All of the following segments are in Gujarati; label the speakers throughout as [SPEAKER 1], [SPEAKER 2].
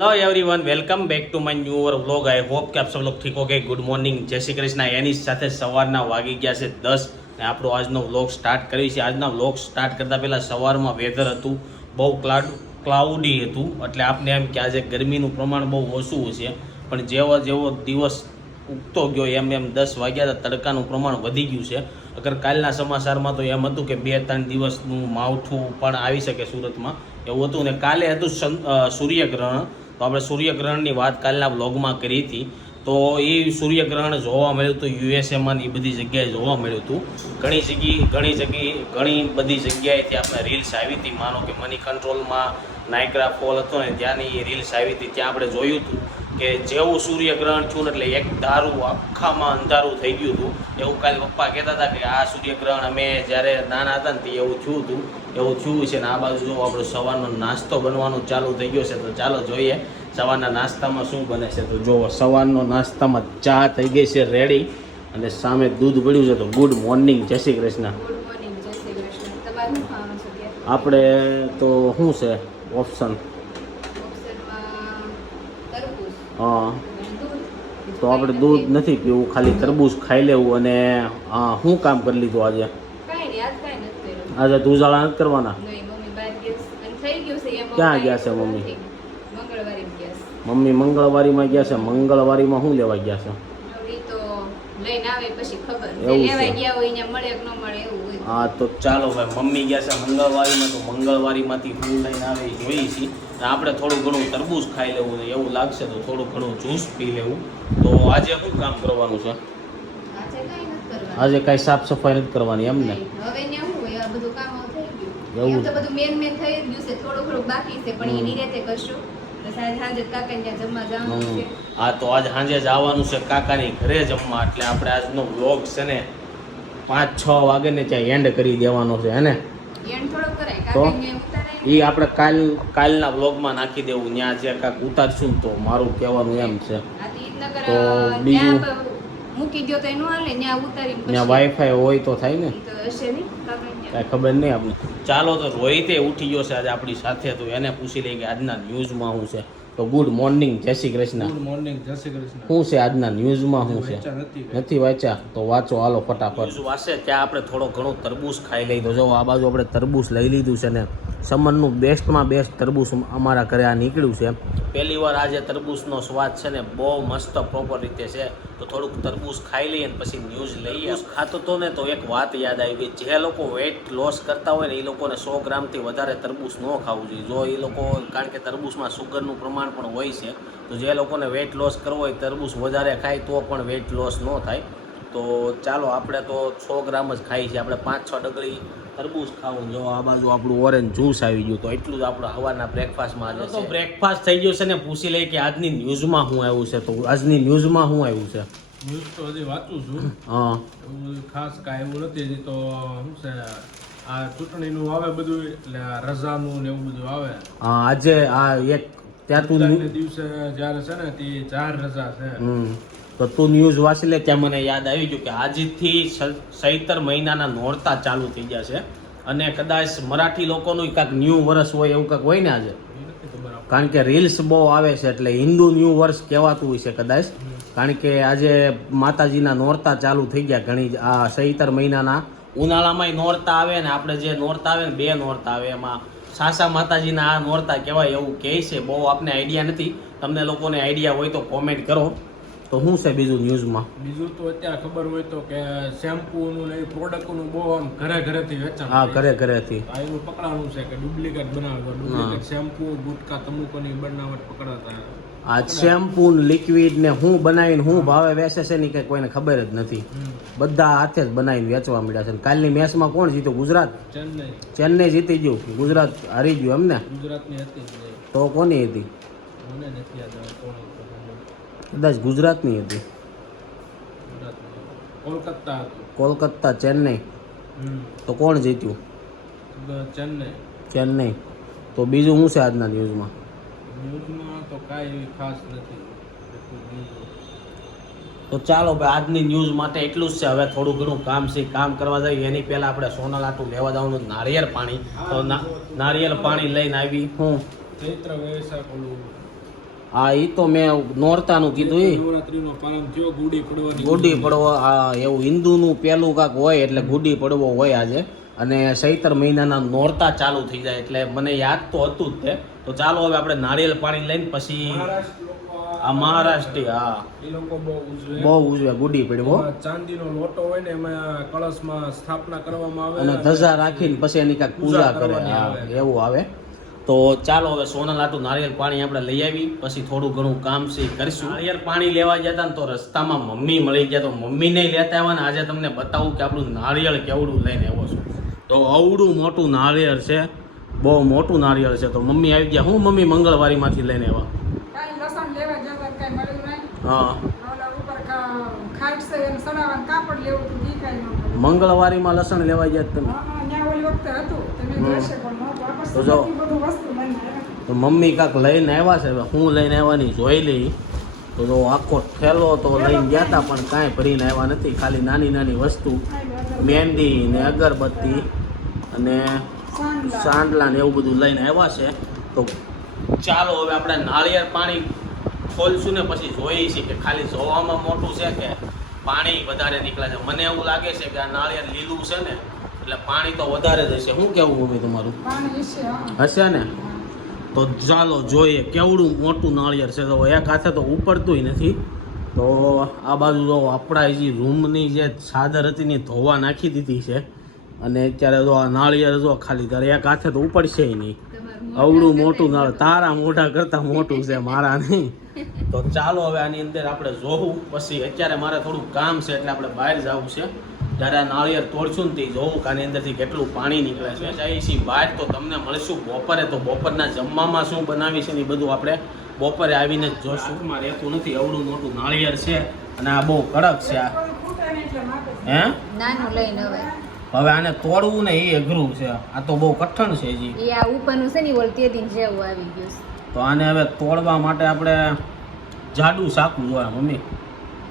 [SPEAKER 1] hello everyone welcome back to my new our vlog I hope કે આપ સબ લોગ ઠીક હોગે ગુડ મોર્નિંગ જય શ્રી કૃષ્ણ એની સાથે સવારના વાગી ગયા છે દસ ને આપણો આજનો વ્લોગ સ્ટાર્ટ કરી છે આજના વ્લોગ સ્ટાર્ટ કરતાં પહેલાં સવારમાં વેધર હતું બહુ ક્લાઉડ ક્લાઉડી હતું એટલે આપને એમ કે આજે ગરમીનું પ્રમાણ બહુ ઓછું છે પણ જેવો જેવો દિવસ ઉગતો ગયો એમ એમ દસ વાગ્યા હતા તડકાનું પ્રમાણ વધી ગયું છે અગર કાલના સમાચારમાં તો એમ હતું કે બે ત્રણ દિવસનું માવઠું પણ આવી શકે સુરતમાં એવું હતું ને કાલે હતું સન- અ, સૂર્યગ્રહણ તો આપણે સૂર્યગ્રહણની વાત કાલના બ્લોગમાં કરી હતી. તો એ સૂર્યગ્રહણ જોવા મળ્યું હતું, યુએસએમાં એ બધી જગ્યાએ જોવા મળ્યું હતું. ઘણી જગ્યાએ ઘણી જગ્યાએ, ઘણી બધી જગ્યાએથી આપણે રીલ્સ આવી હતી. માનો કે મની કંટ્રોલમાં નાયગ્રા ફોલ હતો ને, ત્યાંની એ રીલ્સ આવી હતી, ત્યાં આપણે જોયું હતું. કે જેવું સૂર્યગ્રહણ થયું ને એટલે એક ધારું આખામાં અંધારું થઈ ગયું હતું. એવું કાલે પપ્પા કહેતા હતા કે આ સૂર્યગ્રહણ અમે જ્યારે નાના હતા ને તે એવું થયું હતું. એવું થયું છે ને આ બાજુ જો આપણો સવારનો નાસ્તો બનવાનું ચાલુ થઈ ગયો છે તો ચાલો જોઈએ સવારના નાસ્તામાં શું બને છે. તો જુઓ સવારનો નાસ્તામાં ચા થઈ ગઈ છે રેડી અને સામે દૂધ પડ્યું છે તો ગુડ મોર્નિંગ જય શ્રી કૃષ્ણ. આપણે તો શું છે? ઓપ્શન
[SPEAKER 2] ઓપ્શનમાં તરબૂચ
[SPEAKER 1] હા. તો આપણે દૂધ નથી પીવું ખાલી તરબૂચ ખાઈ લેવું અને હા શું કામ કરી લીધું આજે?
[SPEAKER 2] આજે
[SPEAKER 1] ધૂજાળા નથી કરવાના? ક્યાં ગયા છે મમ્મી? મમ્મી મંગળવારીમાં ગયા છે મંગળવારીમાં શું લેવા ગયા છે? હા તો ચાલો ભાઈ મમ્મી ગયા છે મંગળવારીમાં તો મંગળવારીમાંથી હું લઈને આવે જોઈએ છીએ. આપણે થોડું ઘણું તરબૂચ ખાઈ લેવું ને એવું લાગશે તો થોડું ઘણું જ્યુસ પી લેવું. તો આજે શું કામ કરવાનું છે?
[SPEAKER 2] આજે કાંઈ
[SPEAKER 1] આજે સાફ સફાઈ નથી કરવાની એમ ને?
[SPEAKER 2] નહીં. હવે ને શું આ બધું કામ થઈ ગયું.
[SPEAKER 1] એવું
[SPEAKER 2] તો બધું મેન મેન થઈ જ ગયું છે થોડું થોડું બાકી છે પણ એની રીતે કરશું. તો સાંજે જવાનું
[SPEAKER 1] હમ.
[SPEAKER 2] છે.
[SPEAKER 1] હા તો આજ સાંજે જવાનું છે કાકાની ઘરે જમવા એટલે આપણે આજનો વ્લોગ છે ને પાંચ છ વાગે ને ત્યાં એન્ડ કરી દેવાનો છે હે ને?
[SPEAKER 2] એન્ડ થોડો કરાય.
[SPEAKER 1] તો? એ આપણે કાલ કાલના વ્લોગમાં નાખી દેવું. ત્યાં જે કાંક ઉતારશું તો મારું કહેવાનું એમ છે.
[SPEAKER 2] તો
[SPEAKER 1] બીજું?
[SPEAKER 2] મૂકી દો તો એનું હાલે ત્યાં
[SPEAKER 1] વાઈફાઈ હોય તો થાય ને. કાંઈ ખબર નહીં આપણે ચાલો તો રોહિતે ઉઠી ગયો છે આજે આપણી સાથે તો એને પૂછી લઈએ કે આજના ન્યૂઝમાં શું છે? તો ગુડ મોર્નિંગ જય શ્રી કૃષ્ણ.
[SPEAKER 3] ગુડ મોર્નિંગ જય શ્રી કૃષ્ણ.
[SPEAKER 1] શું છે આજના ન્યૂઝમાં શું છે?
[SPEAKER 3] નથી
[SPEAKER 1] નથી વાંચ્યા? તો વાંચો હાલો ફટાફટ. વાંચે ત્યાં આપણે થોડો ઘણો તરબૂચ ખાઈ લઈ તો જો આ બાજુ આપણે તરબૂચ લઈ લીધું છે ને સમરનું બેસ્ટમાં બેસ્ટ તરબૂચ અમારા ઘરે આ નીકળ્યું છે. પહેલી વાર આજે તરબૂચનો સ્વાદ છે ને બહુ મસ્ત પ્રોપર રીતે છે. તો થોડુંક તરબૂચ ખાઈ લઈએ ને પછી ન્યૂઝ લઈએ. ખાતો તો ને તો એક વાત યાદ આવી ગઈ. જે લોકો વેઇટ લોસ કરતા હોય ને એ લોકોને સો ગ્રામથી વધારે તરબૂચ ન ખાવું જોઈએ. જો એ લોકો, કારણ કે તરબૂચમાં સુગરનું પ્રમાણ પણ હોય છે, તો જે લોકોને વેઇટ લોસ કરવો હોય, તરબૂચ વધારે ખાય તો પણ વેઇટ લોસ ન થાય. તો ચાલો, આપણે તો સો ગ્રામ જ ખાઈએ છીએ આપણે પાંચ છ ડગલી તરબૂચ ખાવું જો આ બાજુ આપણું ઓરેન્જ જ્યુસ આવી ગયું તો એટલું જ આપણું સવારના બ્રેકફાસ્ટમાં આજે તો બ્રેકફાસ્ટ થઈ ગયો છે ને પૂછી લઈ કે આજની ન્યૂઝમાં શું આવ્યું છે? તો આજની ન્યૂઝમાં શું આવ્યું છે?
[SPEAKER 3] ન્યૂઝ તો હજી વાંચું છું.
[SPEAKER 1] હા.
[SPEAKER 3] ખાસ કાંઈ એવું નથી હજી તો શું છે આ ચૂંટણીનું આવે બધું એટલે આ રજાનું ને એવું બધું આવે.
[SPEAKER 1] હા, આજે આ એક ત્યાં તું
[SPEAKER 3] દિવસે જ્યારે છે ને તે ચાર રજા છે.
[SPEAKER 1] હમ. તો તું ન્યૂઝ વાંચી લે, ત્યાં મને યાદ આવી ગયું કે આજથી સૈતર મહિનાના નોરતા ચાલુ થઈ ગયા છે. અને કદાચ મરાઠી લોકોનું કાંઈક ન્યૂ વર્ષ હોય એવું કાંઈક હોય ને આજે. કારણ કે રીલ્સ બહુ આવે છે એટલે હિન્દુ ન્યૂ વર્ષ કહેવાતું હોય છે કદાચ. કારણ કે આજે માતાજીના નોરતા ચાલુ થઈ ગયા ઘણી આ સૈતર મહિનાના ઉનાળામાંય નોરતા આવે ને આપણે જે નોરતા આવે ને બે નોરતા આવે. એમાં સાસા માતાજીના આ નોરતા કહેવાય એવું કહે છે. બહુ આપને આઈડિયા નથી. તમને લોકોને આઈડિયા હોય તો કોમેન્ટ કરો. તો શું છે બીજું ન્યૂઝમાં?
[SPEAKER 3] બીજું તો અત્યારે ખબર હોય તો કે શેમ્પૂનું ને પ્રોડક્ટનું બહુ આમ ઘરે ઘરેથી વેચાણ
[SPEAKER 1] હા. ઘરે ઘરેથી.
[SPEAKER 3] આ એવું પકડાવાનું છે કે ડુપ્લિકેટ બનાવવા ડુપ્લિકેટ શેમ્પૂ ગુટકા તમુકોની બનાવટ પકડાતા
[SPEAKER 1] આ શેમ્પૂ લિક્વિડ ને હું બનાવીને હું ભાવે વેચે છે ને કે કોઈને ખબર જ નથી. બધા હાથે જ બનાવીને વેચવા મળ્યા છે. કાલની મેચમાં કોણ જીત્યું? ગુજરાત?
[SPEAKER 3] ચેન્નઈ.
[SPEAKER 1] ચેન્નઈ જીતી ગયું. ગુજરાત હારી ગયું એમને
[SPEAKER 3] ગુજરાતની હતી
[SPEAKER 1] તો કોની હતી?
[SPEAKER 3] મને નથી યાદ કોણ હતું.
[SPEAKER 1] કદાચ ગુજરાતની હતી.
[SPEAKER 3] કોલકત્તા કોલકાતા
[SPEAKER 1] કોલકાતા ચેન્નઈ. તો કોણ જીત્યું?
[SPEAKER 3] ચેન્નઈ.
[SPEAKER 1] ચેન્નઈ. તો બીજું શું છે આજના ન્યૂઝમાં?
[SPEAKER 3] ન્યૂઝમાં તો કાંઈ ખાસ નથી.
[SPEAKER 1] તો ચાલો ભાઈ આજની ન્યૂઝ માટે એટલું જ છે. હવે થોડું ઘણું કામ છે. કામ કરવા જઈએ. એની પહેલાં આપણે સોના લાટુ લેવા જવાનું નારિયેળ પાણી. તો નારિયેળ પાણી લઈને આવી. હું
[SPEAKER 3] ચૈત્ર વૈશાખ ઓલું
[SPEAKER 1] એ તો મેં નોરતાનું કીધું
[SPEAKER 3] એ ગુડી
[SPEAKER 1] પડવો હા એવું હિન્દુનું પહેલું કાંક હોય એટલે ગુડી પડવો હોય આજે. અને સૈતર મહિનાના નોરતા ચાલુ થઈ જાય એટલે મને યાદ તો હતું જ તે. તો ચાલો હવે આપણે નાળિયેર પાણી લઈને પછી આ મહારાષ્ટ્રી હા.
[SPEAKER 3] એ લોકો બહુ ઉજવે.
[SPEAKER 1] બહુ ઉજવે ગુડી પડવો.
[SPEAKER 3] ચાંદીનો લોટો હોય ને એમાં કળશમાં સ્થાપના કરવામાં આવે
[SPEAKER 1] અને ધજા રાખીને પછી એની કાંઈક પૂજા કરે. હા. એવું આવે. તો ચાલો હવે સોનલ આટું નારિયેળ પાણી આપણે લઈ આવી પછી થોડું ઘણું કામ છે કરીશું. નારિયેળ પાણી લેવા જતા ને તો રસ્તામાં મમ્મી મળી ગયા તો મમ્મીને લેતા આવ્યા ને આજે તમને બતાવું કે આપણું નારિયેળ કેવડું લઈને આવ્યો છું. તો અવડું મોટું નારિયેળ છે બહુ મોટું નારિયેળ છે. તો મમ્મી આવી ગયા. હું મમ્મી મંગળવારીમાંથી લઈને આવ્યા. હા. મંગળવારીમાં લસણ લેવા ગયા તમે. તો જો. તો મમ્મી કાંક લઈને આવ્યા છે, હવે હું લઈને આવવાની જોઈ લઈ તો જો આખો ઠેલો તો લઈને ગયા હતા પણ કાંઈ ભરીને આવ્યા નથી ખાલી નાની નાની વસ્તુ મહેંદી ને અગરબત્તી અને
[SPEAKER 4] સાંડલા.
[SPEAKER 1] સાંડલા ને એવું બધું લઈને આવ્યા છે તો ચાલો હવે આપણે નાળિયેર પાણી ખોલશું ને પછી જોઈએ છીએ કે ખાલી જોવામાં મોટું છે કે પાણી વધારે નીકળે છે મને એવું લાગે છે કે આ નાળિયેર લીલું છે ને એટલે પાણી તો વધારે જ હશે. શું કેવું મમ્મી તમારું?
[SPEAKER 4] હશે,
[SPEAKER 1] ને? તો ચાલો જોઈએ કેવડું મોટું નાળિયેર છે. તો એક હાથે તો ઉપડતું નથી. તો આ બાજુ જો આપણા જે રૂમની જે ચાદર હતી ને ધોવા નાખી દીધી છે. અને અત્યારે જો આ નાળિયેર જો ખાલી તારે એક હાથે તો ઉપડશે નહીં. અવડું મોટું નાળ તારા મોઢા કરતાં મોટું છે મારા નહીં. તો ચાલો હવે આની અંદર આપણે જોવું. પછી અત્યારે મારે થોડું કામ છે એટલે આપણે બહાર જવું છે. જ્યારે આ નાળિયેર તોડશું ને તે જોવું કે આની અંદરથી કેટલું પાણી નીકળે છે. જઈએ છીએ બહાર તો તમને મળશું બપોરે તો બપોરના જમવામાં શું બનાવી છે ને એ બધું આપણે બપોરે આવીને જ જોશું. રહેતું નથી અવડું મોટું નાળિયેર છે અને આ બહુ કડક છે આ. હે?
[SPEAKER 2] નાનું લઈને હવે.
[SPEAKER 1] હવે આને તોડવું ને એ અઘરું છે. આ તો બહુ કઠણ છે જી
[SPEAKER 2] એ આ ઉપરનું છે ને વળતી તે દિન જેવું આવી ગયું છે.
[SPEAKER 1] તો આને હવે તોડવા માટે આપણે જાડું સાકું જોઈએ મમ્મી.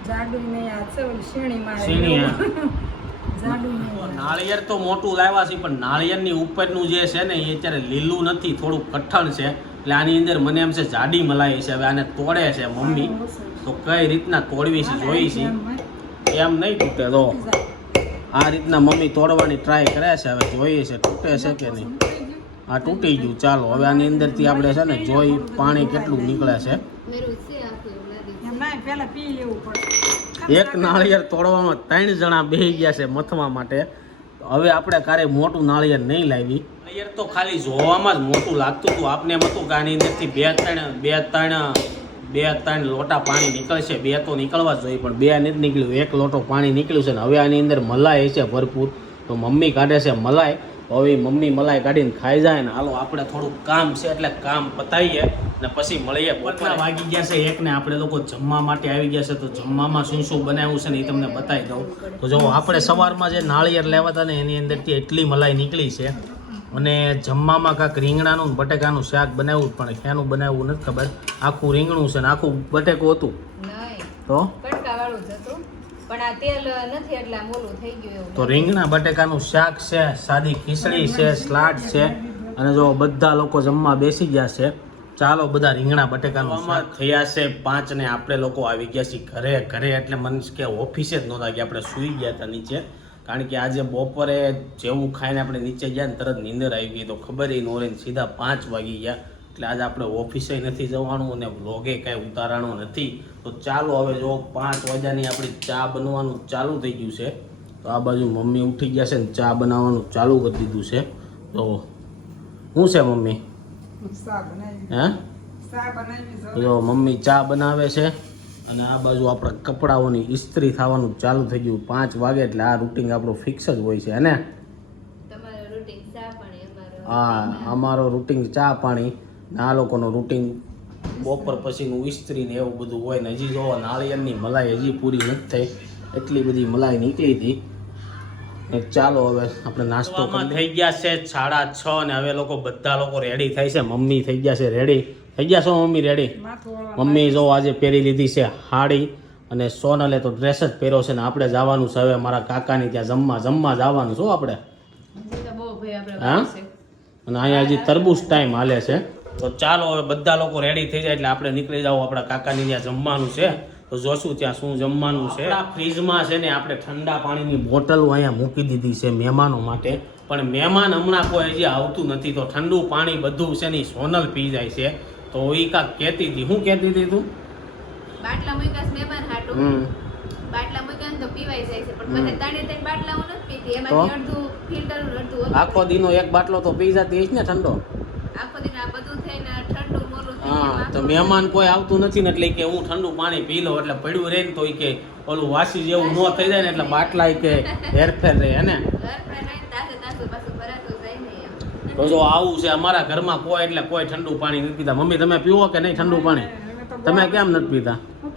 [SPEAKER 4] જાડું નહીં, આ છે ઓલી શીણી મારે. નહીં.
[SPEAKER 1] નાળિયેર તો મોટું લાવ્યા છે પણ નાળિયેરની ઉપરનું જે છે ને એ અત્યારે લીલું નથી થોડું કઠણ છે. એટલે આની અંદર મને એમ છે જાડી મલાઈ છે હવે આને તોડે છે મમ્મી. તો કઈ રીતના તોડવી છે જોઈ છે. એમ નહીં તૂટે તો આ રીતના મમ્મી તોડવાની ટ્રાય કરે છે હવે જોઈએ છે તૂટે છે કે નહીં. આ તૂટી ગયું. ચાલો હવે આની અંદરથી આપણે છે ને જોઈ પાણી કેટલું નીકળે છે
[SPEAKER 2] મેરું છે આખું એવું લાગે છે
[SPEAKER 4] એમ ના, પહેલા પી લેવું પડે.
[SPEAKER 1] એક નાળિયેર તોડવામાં ત્રણ જણા બેહી ગયા છે મથવા માટે. હવે આપણે કારે મોટું નાળિયેર નહીં લાવી. નાળિયેર તો ખાલી જોવામાં જ મોટું લાગતું હતું. આપને એમ હતું કે આની અંદરથી બે ત્રણ બે ત્રણ બે ત્રણ લોટા પાણી નીકળશે. બે તો નીકળવા જ જોઈએ પણ બે નથી નીકળ્યું. એક લોટો પાણી નીકળ્યું છે ને હવે આની અંદર મલાઈ છે ભરપૂર. તો મમ્મી કાઢે છે મલાઈ. હવે મમ્મી મલાઈ કાઢીને ખાઈ જાય ને હાલો આપણે થોડુંક કામ છે એટલે કામ પતાવીએ ને પછી મળીએ બપોરના વાગી ગયા છે એક ને આપણે લોકો જમવા માટે આવી ગયા છે તો જમવામાં શું શું બનાવ્યું છે ને એ તમને બતાવી દઉં. તો જો આપણે સવારમાં જે નાળિયેર લેવા હતા ને એની અંદરથી એટલી મલાઈ નીકળી છે. અને જમવામાં કાંઈક રીંગણાનું ને બટેકાનું શાક બનાવ્યું પણ શેનું બનાવ્યું નથી ખબર. આખું રીંગણું છે ને આખું બટેકું હતું. તો?
[SPEAKER 2] પણ આ તેલ નથી એટલે આમ ઓલું થઈ ગયું એવું
[SPEAKER 1] તો રીંગણા બટેકાનું શાક છે સાદી ખીચડી છે સલાડ છે અને જો બધા લોકો જમવા બેસી ગયા છે ચાલો બધા રીંગણા બટેકાનું શાક થયા છે પાંચ ને આપણે લોકો આવી ગયા છીએ ઘરે ઘરે એટલે મને કે ઓફિસે જ નહોતા ગયા આપણે સૂઈ ગયા હતા નીચે. કારણ કે આજે બપોરે જેવું ખાઈને આપણે નીચે ગયા ને તરત નીંદર આવી ગઈ તો ખબર એ રહી ને સીધા પાંચ વાગી ગયા. એટલે આજે આપણે ઓફિસે નથી જવાનું અને વ્લોગે કાંઈ ઉતારવાનું નથી. તો ચાલો હવે જો પાંચ વાગ્યાની આપણી ચા બનવાનું ચાલુ થઈ ગયું છે તો આ બાજુ મમ્મી ઉઠી ગયા છે ને ચા બનાવવાનું ચાલુ કરી દીધું છે. તો શું છે મમ્મી? હે? જો મમ્મી ચા બનાવે છે અને આ બાજુ આપણા કપડાઓની ઇસ્ત્રી થવાનું ચાલુ થઈ ગયું. પાંચ વાગે એટલે આ રૂટિન આપણું ફિક્સ જ હોય છે હે ને?
[SPEAKER 2] તમારું રૂટીન ચા પાણી. અમારું
[SPEAKER 1] રૂટિન ચા પાણી. આ લોકોનું રૂટિન બપોર પછીનું ઇસ્ત્રી ને એવું બધું હોય ને હજી જોવો નાળિયેરની મલાઈ હજી પૂરી નથી થઈ. એટલી બધી મલાઈ નીકળી હતી. ને ચાલો હવે આપણે નાસ્તો થઈ ગયા છે સાડા છ ને હવે લોકો બધા લોકો રેડી થાય છે. મમ્મી થઈ ગયા છે રેડી થઈ ગયા છો મમ્મી રેડી મમ્મી જો આજે પહેરી લીધી છે હાડી અને સોનલે તો ડ્રેસ જ પહેર્યો છે ને આપણે જવાનું છે હવે મારા કાકાની ત્યાં જમવા જમવા જવાનું શું આપણે.
[SPEAKER 2] તો બહુ ભાઈ આપણે
[SPEAKER 1] હા? અને અહીંયા હજી તરબૂચ ટાઈમ હાલે છે. તો ચાલો હવે બધા લોકો રેડી થઈ જાય એટલે આપણે નીકળી જાવ આપણા કાકાની ત્યાં જમવાનું છે. તો જોશું ત્યાં શું જમવાનું છે. આ ફ્રીજમાં છે ને આપણે ઠંડા પાણીની બોટલો અહીંયા મૂકી દીધી છે મહેમાનો માટે. પણ મહેમાન હમણાં કોઈ હજી આવતું નથી. તો ઠંડુ પાણી બધું છે ને સોનલ પી જાય છે. તો એ કાંક કહેતી હતી. શું કહેતી હતી તું?
[SPEAKER 2] બાટલા મૂક્યા મહેમાન હાટુ. બાટલા મૂક્યા તો પીવાઈ જાય છે. પણ
[SPEAKER 1] હમ.
[SPEAKER 2] બધા ત્રણે બાટલા હું નથી પીતી. એમાંથી અડધું ફિલ્ટર અડધું
[SPEAKER 1] આખો દીનો એક બાટલો તો પી જતી હશે ને ઠંડો?
[SPEAKER 2] આખો દિન આ બધું થઈને ઠંડુ મોરું થઈ
[SPEAKER 1] હા તો મહેમાન કોઈ આવતું નથી ને એટલે કે હું ઠંડુ પાણી પી લઉં એટલે પડ્યું રહે ને તો કે ઓલું વાસી જેવું ન થઈ જાય ને એટલે બાટલા કે હેરફેર રહે હે ને. તો જો આવું છે અમારા ઘરમાં કોઈ એટલે કોઈ ઠંડુ પાણી નથી પીતા. મમ્મી તમે પીવો કે નહીં ઠંડુ પાણી? તમે કેમ નથી પીતા?
[SPEAKER 4] હું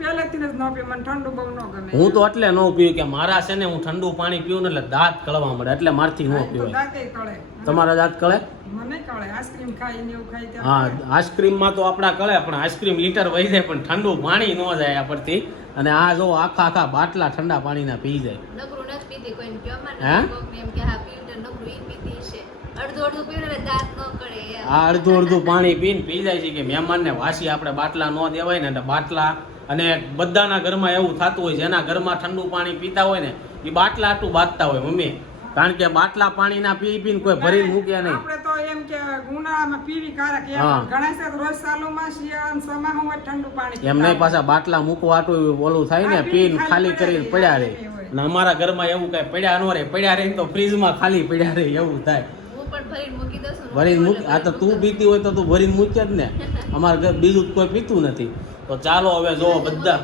[SPEAKER 4] પીવું
[SPEAKER 1] તો એટલે ન પીવું કે મારા છે ને હું ઠંડુ પાણી પીવું ને એટલે દાંત કળવા મળે એટલે મારથી ન
[SPEAKER 4] કળે
[SPEAKER 1] તમારા દાંત કળે?
[SPEAKER 4] મને કળે. આઈસ્ક્રીમ ખાઈ ને એવું ખાઈ
[SPEAKER 1] હા આઈસ્ક્રીમમાં તો આપણા કળે પણ આઈસ્ક્રીમ લીટર વહી જાય પણ ઠંડુ પાણી ન જાય આ પરથી અને આ જો આખા આખા બાટલા ઠંડા પાણીના પી જાય. આ અડધું અડધું પાણી પીને પી જાય છે કે મહેમાનને વાસી આપણે બાટલા ન દેવાય ને એટલે બાટલા અને બધાના ઘરમાં એવું થતું હોય જેના ઘરમાં ઠંડુ પાણી પીતા હોય ને એ બાટલા આટલું બાંધતા હોય મમ્મી. કારણ કે બાટલા પાણીના પી પીને કોઈ ભરી મૂકે નહીં.
[SPEAKER 4] આપણે તો એમ કે ઉનાળામાં પીવી કારક એમ. ઘણા છે તો રોજ સાલુમાં શિયાળા ચોમાસું હોય ઠંડુ પાણી
[SPEAKER 1] એમ નહીં પાછા બાટલા મૂકવા આટલું ઓલું થાય ને પીને ખાલી કરીને
[SPEAKER 4] પડ્યા
[SPEAKER 1] રહે. અને અમારા ઘરમાં એવું કઈ પડ્યા ન રહે પડ્યા રહે તો ફ્રીજમાં ખાલી પડ્યા રહે એવું થાય.
[SPEAKER 2] હું ભરીને મૂકી
[SPEAKER 1] આ તો તું પીતી હોય તો તું ભરીને મૂકે જ ને. અમારા ઘર બીજું કોઈ પીતું નથી. તો ચાલો હવે જો બધા.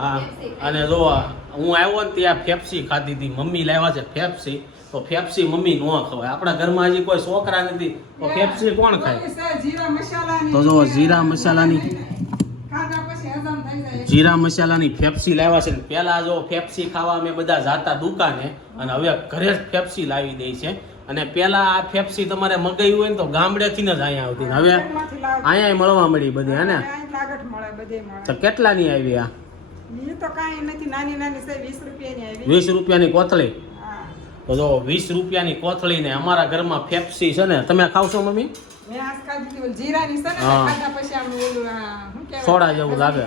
[SPEAKER 1] હા અને જો હું આવ્યો ને ત્યાં ફેફસી ખાધી હતી. મમ્મી લાવ્યા છે ફેફસી તો ફેફસી મમ્મી ન ખવાય. આપણા ઘરમાં હજી કોઈ છોકરા નથી તો ફેપસી કોણ ખાય? તો જો જીરા મસાલાની
[SPEAKER 4] ખાધા પછી હજમ થઈ જાય.
[SPEAKER 1] જીરા મસાલાની ફેફસી લાવ્યા છે પહેલાં જો ફેપ્સી ખાવા અમે બધા જાતા દુકાને અને હવે ઘરે જ ફેફસી લાવી દે છે. અને પહેલાં આ ફેફસી તમારે મગાવી હોય ને તો ગામડેથી જ અહીંયા આવતી ને. હવે અહીંયા મળવા મળી બધી હે ને? તો કેટલાની આવી આ?
[SPEAKER 4] એ તો કાંઈ નથી નાની નાની છે વીસ રૂપિયાની આવી.
[SPEAKER 1] વીસ રૂપિયાની કોથળી?
[SPEAKER 4] હા.
[SPEAKER 1] તો જો વીસ રૂપિયાની કોથળી ને અમારા ઘરમાં ફેપ્સી છે ને તમે ખાવશો મમ્મી?
[SPEAKER 4] મેં આજ ખાધી હતી ઓલી જીરાની છે ને
[SPEAKER 1] હા.
[SPEAKER 4] ખાધા પછી આમ ઓલું આ, શું કહેવાય?
[SPEAKER 1] સોડા જેવું લાગે.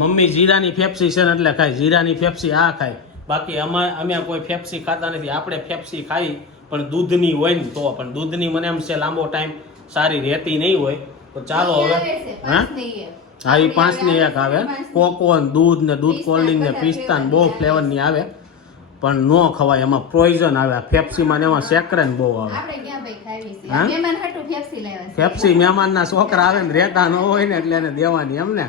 [SPEAKER 1] મમ્મી જીરાની ફેપ્સી છે ને એટલે ખાય. જીરાની ફેપ્સી આ ખાય. બાકી અમે અમે કોઈ ફેપ્સી ખાતા નથી. આપણે ફેપ્સી ખાઈ પણ દૂધની હોય ને તો. પણ દૂધની મને એમ છે લાંબો ટાઈમ સારી રહેતી નહીં હોય. તો ચાલો હવે
[SPEAKER 2] છે,
[SPEAKER 1] હા
[SPEAKER 2] એ.
[SPEAKER 1] પાંચની એક આવે. કોકોન દૂધ ને દૂધ કોલ્ડ્રિંક ને પિસ્તા ને બહુ ફ્લેવરની આવે. પણ ન ખવાય એમાં પોઈઝન આવે. ફેપ્સીમાં ને એમાં સેકરેન બહુ આવે. ફેપ્સી મહેમાનના છોકરા આવે ને રહેતા ન હોય ને એટલે એને દેવાની
[SPEAKER 2] એમને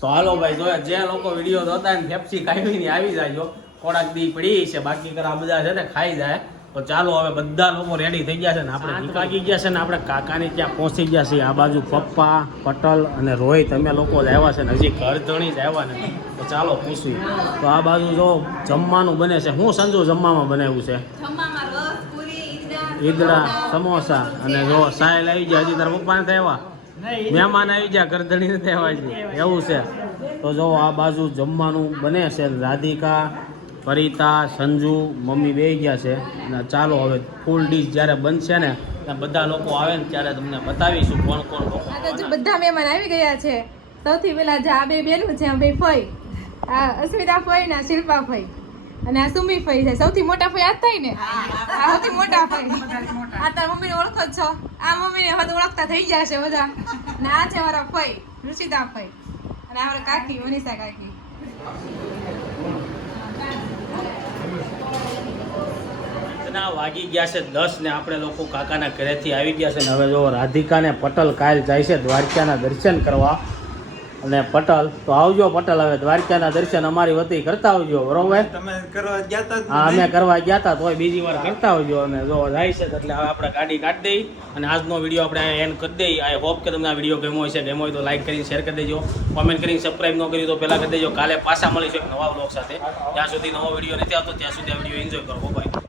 [SPEAKER 1] તો હાલો ભાઈ જોયા જે લોકો વીડિયો જોતા ને ફેપ્સી ખાવી ને આવી જાય થોડાક દી પડી છે બાકી કરા બધા છે ને ખાઈ જાય. તો ચાલો હવે બધા લોકો રેડી થઈ ગયા છે ને આપણે નીકાળી ગયા છે ને આપણે કાકાની ત્યાં પહોંચી ગયા છીએ. આ બાજુ પપ્પા પટલ અને રોહિત અમે લોકો જ આવ્યા છે ને હજી ઘર ધણી જ આવ્યા નથી. તો ચાલો પૂછ્યું. તો આ બાજુ જો જમવાનું બને છે. હું સંજુ જમવામાં બનાવ્યું છે?
[SPEAKER 2] ઈદડા
[SPEAKER 1] સમોસા અને જો સાહેલ આવી ગયા. હજી તારા પપ્પા નથી આવ્યા? મહેમાન આવી ગયા. ગરદણી નથી આવ્યા છે એવું છે. તો જો આ બાજુ જમવાનું બને છે. રાધિકા પરિતા સંજુ મમ્મી બે ગયા છે. અને ચાલો હવે ફૂલ ડીશ જ્યારે બનશે ને ત્યાં બધા લોકો આવે ને ત્યારે તમને બતાવીશું કોણ કોણ લોકો
[SPEAKER 5] બધા મહેમાન આવી ગયા છે. સૌથી પહેલા જે આ બે બેનું છે આ બે ફઈ. આ અસ્મિતા ફઈ ને શિલ્પા ફઈ. અને આ સુમી ફઈ છે. સૌથી મોટા ફઈ આ થાય ને? આ સૌથી મોટા ફઈ. આ તાર મમ્મીને ઓળખો જ છો. આ મમ્મીને હવે ઓળખતા થઈ ગયા છે બધા. ને આ છે મારા ફઈ ઋષિતા ફઈ. અને આ મારા કાકી મનીષા કાકી.
[SPEAKER 1] રાતના વાગી ગયા છે દસ ને આપણે લોકો કાકાના ઘરેથી આવી ગયા છે ને હવે જો રાધિકા ને પટલ કાલ જાય છે દ્વારકાના દર્શન કરવા. અને પટલ તો આવજો પટલ હવે દ્વારકાના દર્શન અમારી વતી કરતા આવજો બરોબર?
[SPEAKER 6] તમે કરવા ગયા
[SPEAKER 1] હા અમે કરવા ગયા હતા તોય બીજી વાર કરતા આવજો અને જો જાય છે એટલે હવે આપણે ગાડી કાઢી દઈ અને આજનો વીડિયો આપણે એન્ડ કરી દઈ. આઈ હોપ કે તમને આ વીડિયો ગમ્યો હશે ગમ્યો હોય તો લાઈક કરીને શેર કરી દેજો કોમેન્ટ કરીને સબસ્ક્રાઈબ ન કરી તો પહેલાં કરી દેજો. કાલે પાછા મળીશું એક નવા બ્લોગ સાથે. ત્યાં સુધી નવો વીડિયો નથી આવતો ત્યાં સુધી આ વીડિયો એન્જોય કરો. બાય